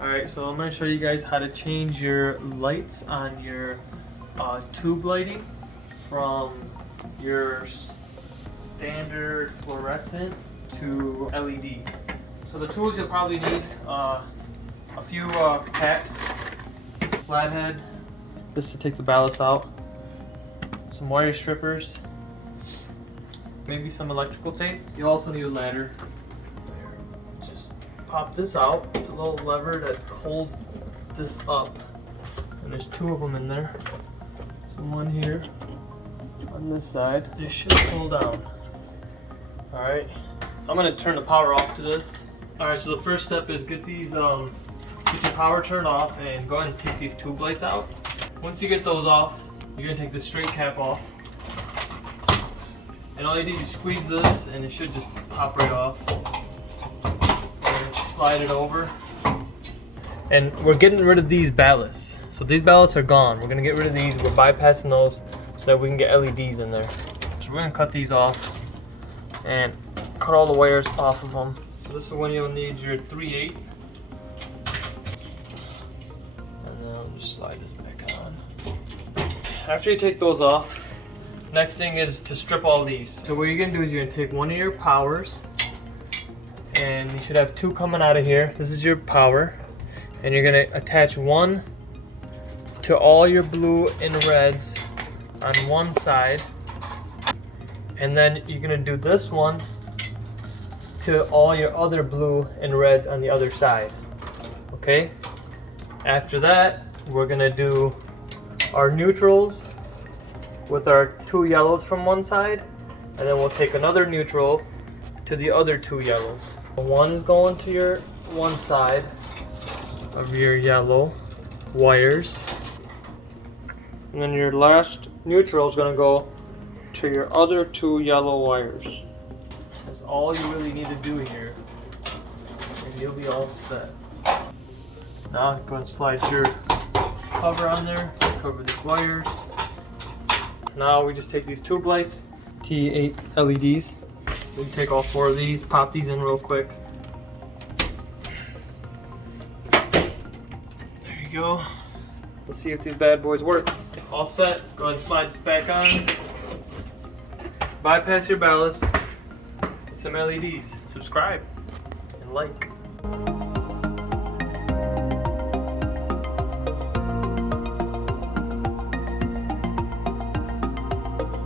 Alright, so I'm going to show you guys how to change your lights on your tube lighting from your standard fluorescent to LED. So the tools you'll probably need, a few caps, flathead, this to take the ballast out, some wire strippers, maybe some electrical tape. You'll also need a ladder. Just pop this out. It's a little lever that holds this up, and there's two of them in there. So one here on this side. This should pull down. Alright, I'm gonna turn the power off to this. Alright, so the first step is get these get your power turned off and go ahead and take these tube lights out. Once you get those off, you're gonna take the straight cap off. And all you do is squeeze this and it should just pop right off. And slide it over. And we're getting rid of these ballasts. So these ballasts are gone. We're gonna get rid of these. We're bypassing those so that we can get LEDs in there. So we're gonna cut these off and cut all the wires off of them. So this is when you'll need your 3/8. And then I'll just slide this back on. After you take those off, next thing is to strip all these. So what you're gonna do is you're gonna take one of your powers, and you should have two coming out of here. This is your power, and you're gonna attach one to all your blue and reds on one side, and then you're gonna do this one to all your other blue and reds on the other side. Okay? After that, we're gonna do our neutrals with our two yellows from one side, and then we'll take another neutral to the other two yellows. One is going to your one side of your yellow wires, and then your last neutral is going to go to your other two yellow wires. That's all you really need to do here, and you'll be all set. Now go and slide your cover on there, cover these wires. Now we just take these tube lights, T8 LEDs. We can take all four of these, pop these in real quick. There you go. Let's see if these bad boys work. All set. Go ahead and slide this back on. Bypass your ballast. Get some LEDs. Subscribe and like.